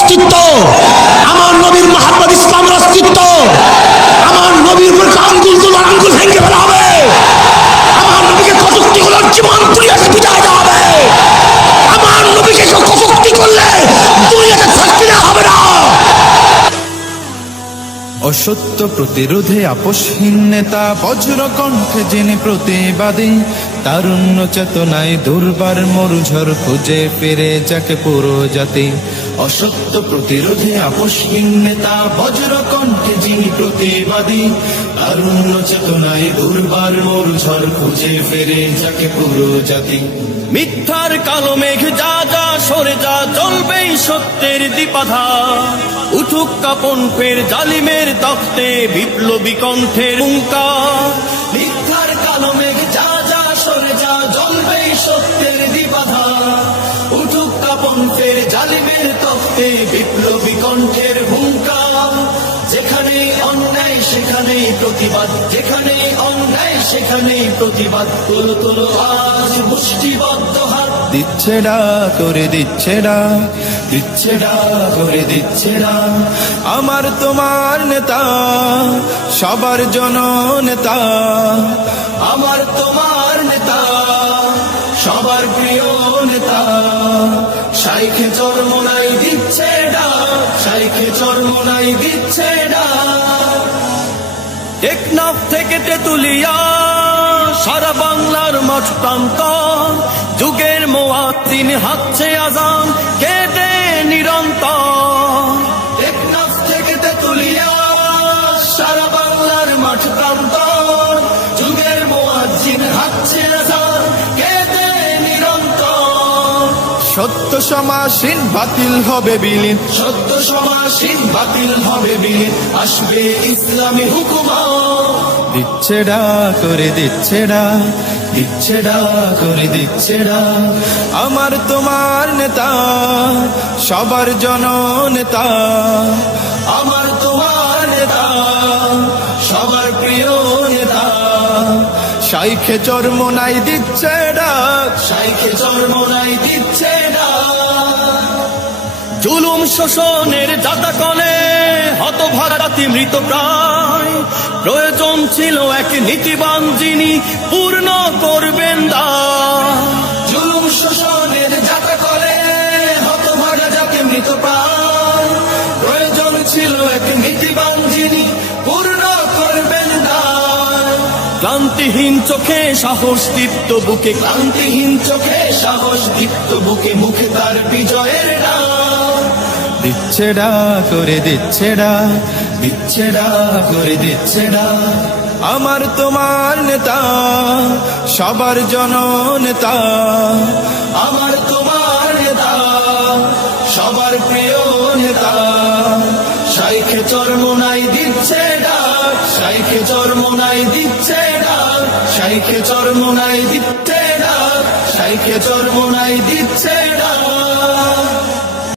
অস্তিত্ব, আমার নবীর মোহাম্মদ ইসলামের অস্তিত্ব, আমার নবীর উপর আঙ্গুলগুলোর আঙ্গুল ভেঙে ফেলা হবে, আমার নবীকে কটূক্তিগুলোর জীবন দুনিয়াকে বিদায় দেওয়া হবে, আমার নবীকে কটূক্তি করলে দুনিয়াতে থাকতে দেওয়া হবে না। অসত্য প্রতিরোধে আপোষহীন নেতা, বজ্র কণ্ঠে যিনি প্রতিবাদী, তারুণ্য চেতনায় দুর্বার মরুঝড় খুঁজে ফিরে যাকে পুরো জাতি। অসত্য প্রতিরোধে আপোষহীন নেতা, বজ্র কণ্ঠে যিনি প্রতিবাদী, তারুণ্য চেতনায় দুর্বার মরুঝড় খুঁজে ফিরে যাকে পুরো জাতি। মিথ্যার কালো মেঘ যা যা সরে যা, চলবেই সত্যের দ্বিপাধার। উঠুক কাপন ফের জালিমের তখ্তে, বিপ্লবী কণ্ঠের হুঙ্কার। মিথ্যার কালো মেঘ যা যা সরে যা, জ্বলবেই সত্যের দ্বিপাধার। উঠুক কাপন ফের জালিমের তখ্তে, বিপ্লবী কণ্ঠের হুঙ্কার। যেখানে অন্যায় সেখানেই প্রতিবাদ, যেখানে অন্যায় সেখানেই প্রতিবাদ। তোলো তোলো আজ মুষ্টিবদ্ধ হাত, দিচ্ছে ডা করে দিচ্ছে ডা, দিচ্ছে ডা করে দিচ্ছে ডা। আমার তোমার নেতা, সবার জননেতা, আমার তোমার নেতা, সবার প্রিয় নেতা। শাইখে চরমোনাই দিচ্ছে ডা, শাইখে চরমোনাই দিচ্ছে ডা। টেকনাফ থেকে তেতুলিয়া, সারা বাংলার মাঠ প্রান্তর, যুগের মুয়াজ্জিন হাঁকছে আযান, কেঁদে নিরন্তর। টেকনাফ থেকে তেতুলিয়া, সারা বাংলার মাঠ প্রান্তর, যুগের মুয়াজ্জিন হাঁকছে আযান, কেঁদে নিরন্তর। সত্য সমাসীন বাতিল হবে বিলীন, সত্য সমাসীন বাতিল হবে বিলীন। আসবে ইসলামী হুকুমত, দিচ্ছে ডা করে দিচ্ছে ডা, দিচ্ছে ডা করে দিচ্ছে ডা। আমার তোমার নেতা, সবার জননেতা, আমার তোমার নেতা, সবার প্রিয় নেতা। শাইখে চরমোনাই দিচ্ছে ডা, শাইখে চরমোনাই দিচ্ছে ডা। জুলুম শোষণের জাতাকলে হতভাগা জাতি মৃত প্রায়, প্রয়োজন ছিল এক নীতিবান যিনি পূর্ণ করবেন দায়। জুলুম শোষণের জাতাকলে হতভাগা জাতি মৃত প্রায়, প্রয়োজন ছিল এক নীতিবান যিনি পূর্ণ করবেন দায়। ক্লান্তিহীন চোখে সাহস দীপ্ত বুকে, ক্লান্তিহীন চোখে সাহস দীপ্ত বুকে, মুখে তার বিজয়ের নাম। দিচ্ছে ডা করে দিচ্ছে ডা, দিচ্ছে ডা করে দিচ্ছে ডা। আমার তোমার নেতা, সবার জননেতা, আমার তোমার নেতা, সবার প্রিয় নেতা। শাইখে চরমোনাই দিচ্ছে ডা, শাইখে চরমোনাই দিচ্ছে ডা, শাইখে চরমোনাই দিচ্ছে ডা, শাইখে চরমোনাই দিচ্ছে ডা।